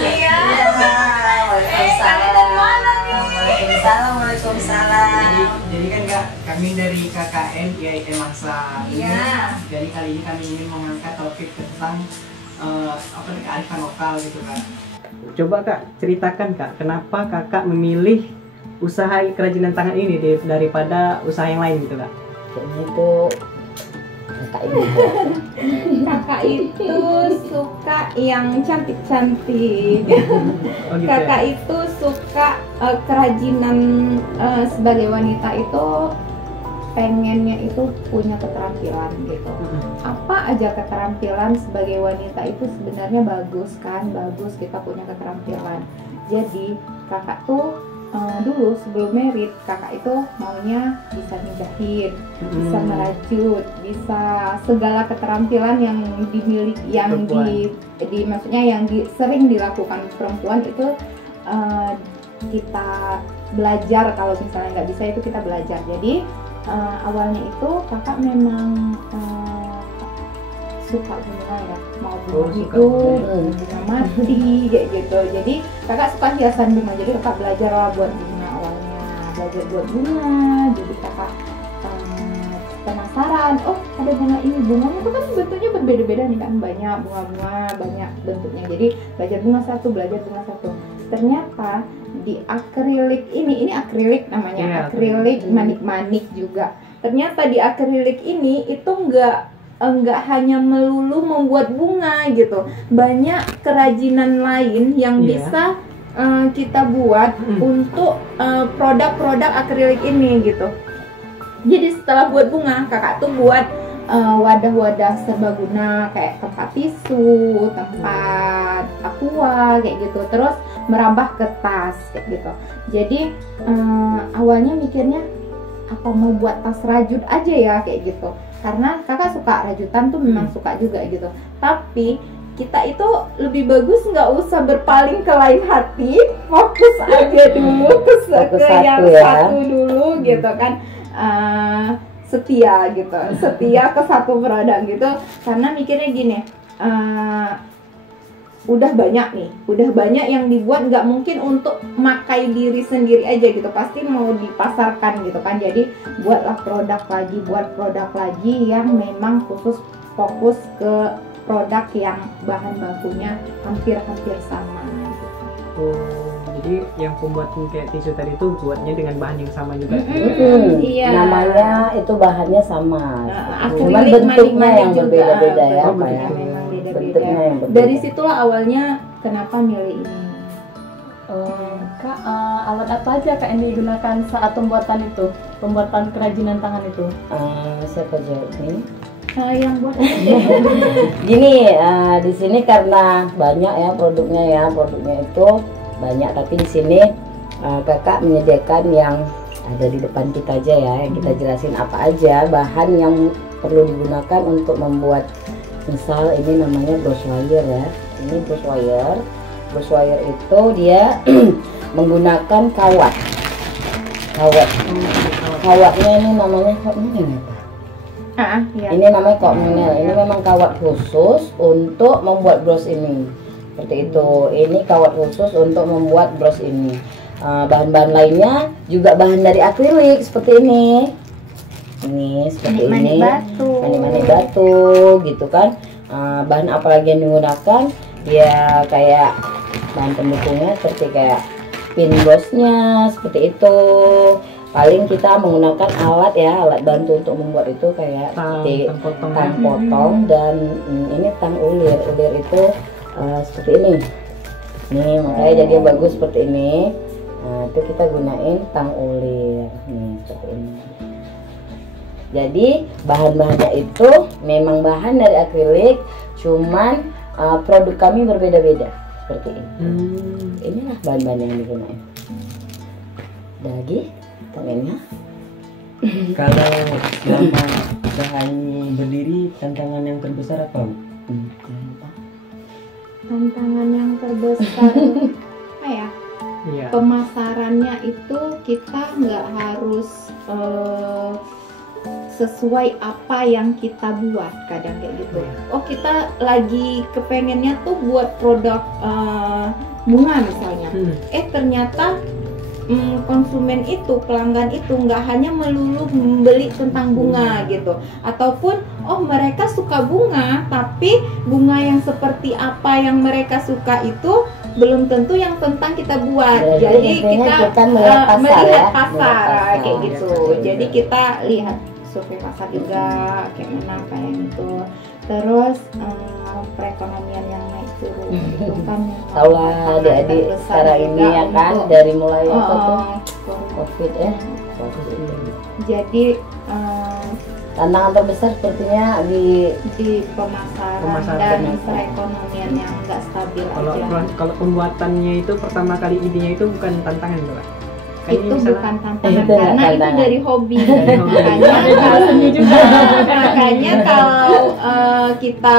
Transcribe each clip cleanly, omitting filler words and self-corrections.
Iya. Waalaikumsalam. Mana nih? Waalaikumsalam. Jadi kan Kak, kami dari KKN IAIT Maksa. Iya. Jadi kali ini kami ingin mengangkat topik tentang kearifan lokal gitu Kak. Coba Kak, ceritakan Kak, kenapa Kakak memilih usaha kerajinan tangan ini daripada usaha yang lain gitu Kak? Kayaknya itu kakak ibu. Kakak itu suka yang cantik-cantik. Oh gitu Kakak ya? itu suka kerajinan, sebagai wanita itu pengennya itu punya keterampilan gitu. Apa aja keterampilan sebagai wanita itu sebenarnya bagus kan, bagus kita punya keterampilan. Jadi kakak tuh dulu sebelum merit kakak itu maunya bisa menjahit, bisa merajut, bisa segala keterampilan yang dimiliki, yang maksudnya yang sering dilakukan perempuan itu kita belajar. Kalau misalnya nggak bisa itu kita belajar. Jadi awalnya itu kakak memang suka bunga ya, mau bunga hidup, bunga mati kayak gitu. Jadi kakak suka hiasan bunga, jadi kakak belajar lah buat bunga awalnya, belajar buat bunga. Jadi kakak penasaran, oh ada bunga ini, bunganya itu kan bentuknya berbeda-beda nih kan, banyak bunga-bunga, banyak bentuknya. Jadi belajar bunga satu, belajar bunga satu. Ternyata di akrilik ini akrilik namanya, akrilik manik-manik juga. Ternyata di akrilik ini itu enggak hanya melulu membuat bunga gitu, banyak kerajinan lain yang bisa kita buat untuk produk-produk akrilik ini gitu. Jadi setelah buat bunga, kakak tuh buat wadah-wadah serbaguna kayak tempat tisu, tempat aqua kayak gitu, terus merambah ke tas kayak gitu. Jadi awalnya mikirnya apa mau buat tas rajut aja ya kayak gitu, karena kakak suka rajutan tuh, memang suka juga gitu. Tapi kita itu lebih bagus nggak usah berpaling ke lain hati, fokus aja dulu ke yang satu dulu gitu kan. Setia gitu, setia ke satu produk gitu, karena mikirnya gini, udah banyak yang dibuat, nggak mungkin untuk makai diri sendiri aja gitu, pasti mau dipasarkan gitu kan. Jadi buat produk lagi yang memang khusus fokus ke produk yang bahan bakunya hampir sama gitu. Jadi yang pembuatan kayak tisu tadi itu buatnya dengan bahan yang sama juga. Iya. Namanya itu bahannya sama, cuman Akrilik bentuknya yang juga berbeda-beda ya, bentuknya Pak ya. memang beda-beda. Bentuknya yang berbeda. Dari situlah awalnya kenapa milih ini. Kak, alat apa aja Kak yang digunakan saat pembuatan kerajinan tangan itu? Siapa jawab ini? Yang buat Gini, di sini karena banyak ya produknya itu banyak, tapi di sini kakak menyediakan yang ada di depan kita aja ya, yang kita jelasin apa aja bahan yang perlu digunakan untuk membuat. Misal ini namanya brush wire ya, ini brush wire itu dia menggunakan kawatnya ini namanya apa? iya. Ini namanya kokmenel. Ini memang kawat khusus untuk membuat bros ini. Seperti itu. Ini kawat khusus untuk membuat bros ini. Bahan-bahan lainnya juga bahan dari akrilik seperti ini. Ini seperti ini. Manik-manik batu gitu kan. Bahan apa lagi yang digunakan? Ya kayak bahan pendukungnya seperti kayak pin brosnya seperti itu. Paling kita menggunakan alat bantu untuk membuat itu kayak tang potong dan ini tang ulir itu seperti ini. Nih makanya jadi bagus seperti ini. Nah, itu kita gunain tang ulir nih seperti ini. Jadi bahan-bahannya itu memang bahan dari akrilik, cuman produk kami berbeda-beda seperti ini. Inilah bahan-bahan yang digunakan. Ada lagi? Tangannya. Kalau selama usaha ini berdiri, tantangan yang terbesar apa? Tantangan yang terbesar apa ya? Pemasarannya itu kita nggak harus sesuai apa yang kita buat, kadang kayak gitu. Oh, kita lagi kepengennya tuh buat produk bunga misalnya. Ternyata konsumen itu, pelanggan itu nggak hanya melulu membeli tentang bunga gitu, ataupun oh mereka suka bunga tapi bunga yang seperti apa yang mereka suka itu belum tentu yang tentang kita buat. Jadi kita melihat pasar kayak gitu. Jadi kita lihat survei pasar juga kayak mana kayak gitu. Terus perekonomian yang naik turun itu kan tahu lah adik-adik sekarang ini ya kan, dari mulai apa tuh COVID COVID ini. Jadi tantangan terbesar sepertinya di pemasaran dan perekonomian yang nggak stabil aja. Kalau pembuatannya itu pertama kali idenya itu bukan tantangan tuh, Kak? Itu bukan tantangan itu karena itu tantangan. dari hobi. Makanya kalau kita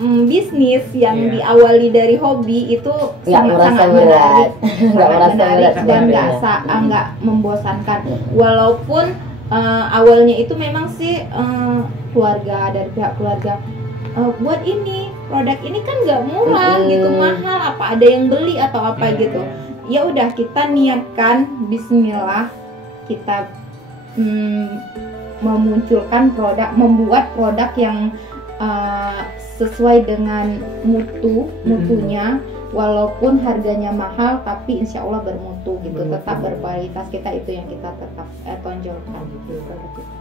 bisnis yang diawali dari hobi itu sangat menarik, dan nggak membosankan. Walaupun awalnya itu memang sih keluarga, dari pihak keluarga buat ini produk ini kan nggak murah gitu, mahal, apa ada yang beli atau apa gitu. Ya udah, kita niatkan bismillah, kita memunculkan produk, membuat produk yang sesuai dengan mutunya, walaupun harganya mahal tapi insya Allah bermutu gitu, tetap berkualitas. Kita itu yang kita tetap tonjolkan gitu produk kita.